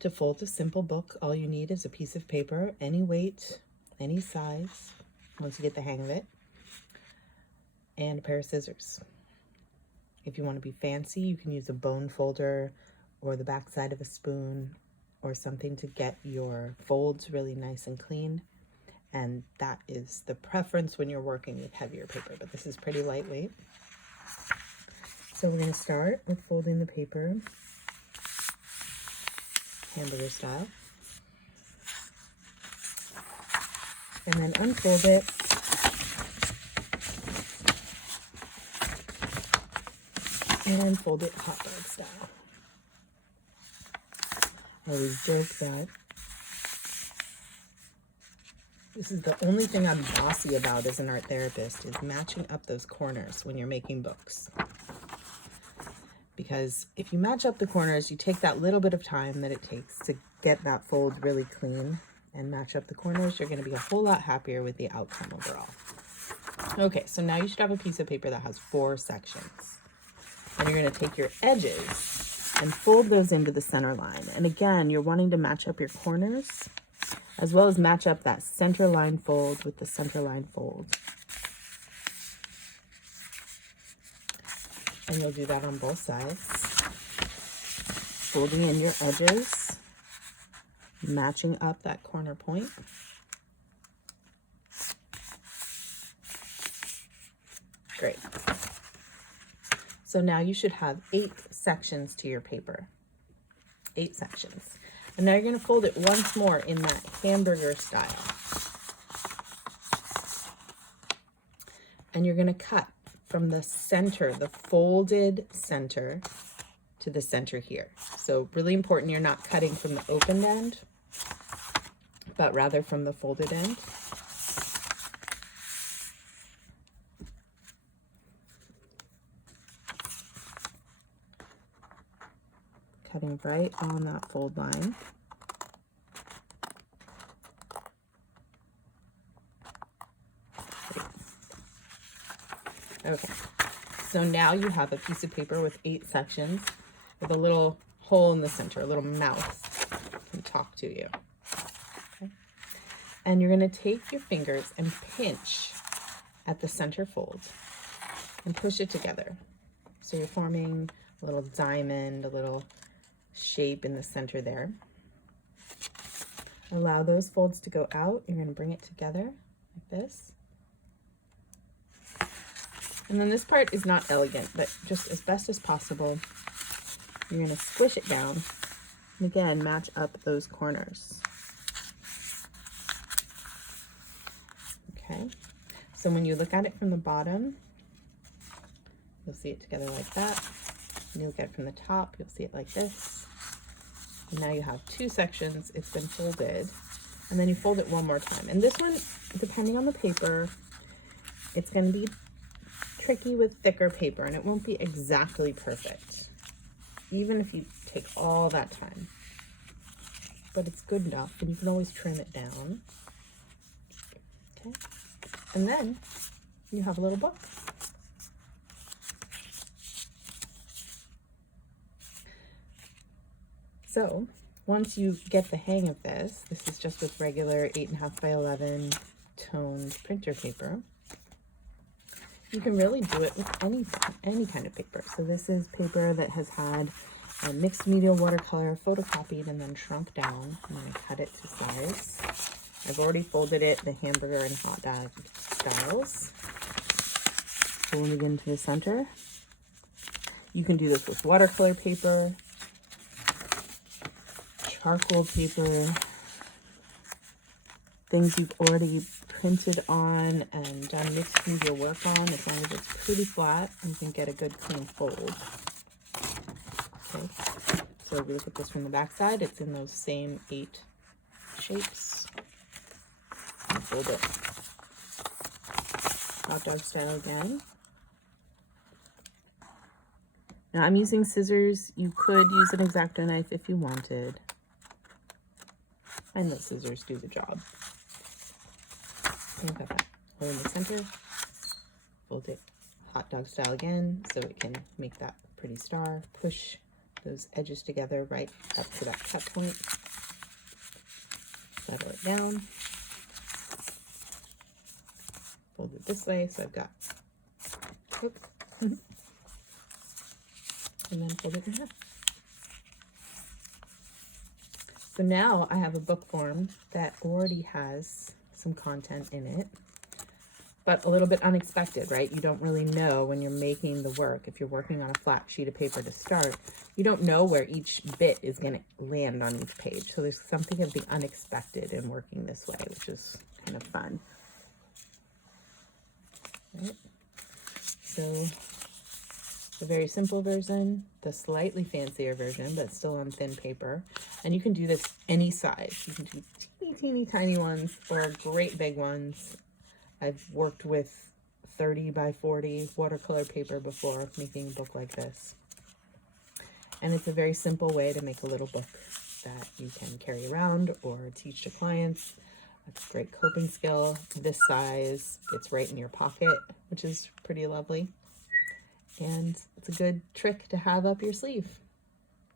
To fold a simple book, all you need is a piece of paper, any weight, any size, once you get the hang of it, and a pair of scissors. If you want to be fancy, you can use a bone folder or the backside of a spoon or something to get your folds really nice and clean. And that is the preference when you're working with heavier paper, but this is pretty lightweight. So we're going to start with folding the paper hamburger style, and then unfold it and fold it hot dog style. I always joke that this is the only thing I'm bossy about as an art therapist, is matching up those corners when you're making books. Because if you match up the corners, you take that little bit of time that it takes to get that fold really clean and match up the corners, you're going to be a whole lot happier with the outcome overall. Okay, so now you should have a piece of paper that has 4 sections. And you're going to take your edges and fold those into the center line. And again, you're wanting to match up your corners, as well as match up that center line fold with the center line fold. And you'll do that on both sides. Folding in your edges, matching up that corner point. Great. So now you should have 8 sections to your paper. 8 sections. And now you're going to fold it once more in that hamburger style. And you're going to cut from the center, the folded center, to the center here. So really important, you're not cutting from the opened end, but rather from the folded end. Cutting right on that fold line. Okay, so now you have a piece of paper with 8 sections with a little hole in the center, a little mouth can talk to you. Okay. And you're going to take your fingers and pinch at the center fold and push it together. So you're forming a little diamond, a little shape in the center there. Allow those folds to go out. You're going to bring it together like this. And then this part is not elegant, but just as best as possible, you're going to squish it down. And again, match up those corners. Okay, so when you look at it from the bottom, you'll see it together like that. And you look at it from the top, you'll see it like this. And now you have 2 sections, it's been folded. And then you fold it one more time. And this one, depending on the paper, it's going to be tricky with thicker paper, and it won't be exactly perfect, even if you take all that time. But it's good enough, and you can always trim it down. Okay, and then you have a little book. So once you get the hang of this, this is just with regular 8.5 by 11 toned printer paper. You can really do it with any kind of paper. So this is paper that has had a mixed media watercolor photocopied and then shrunk down. I'm going to cut it to size. I've already folded it the hamburger and hot dog styles. Folding into the center. You can do this with watercolor paper, charcoal paper, things you've already printed on and done mixed media work on. As long as it's pretty flat, you can get a good clean fold. Okay, so if we look at this from the back side, it's in those same 8 shapes. And fold it hot dog style again. Now I'm using scissors. You could use an X-Acto knife if you wanted. And the scissors do the job. Look at that. Hole in the center. Fold it hot dog style again so it can make that pretty star. Push those edges together right up to that cut point. Settle it down. Fold it this way, so I've got, and then fold it in half. So now I have a book form that already has some content in it, but a little bit unexpected, right? You don't really know when you're making the work. If you're working on a flat sheet of paper to start, you don't know where each bit is going to land on each page. So there's something of the unexpected in working this way, which is kind of fun. Right. So the very simple version, the slightly fancier version, but still on thin paper. And you can do this any size. You can do teeny tiny ones or great big ones. I've worked with 30 by 40 watercolor paper before making a book like this. And it's a very simple way to make a little book that you can carry around or teach to clients. It's a great coping skill. This size, it's right in your pocket, which is pretty lovely. And it's a good trick to have up your sleeve.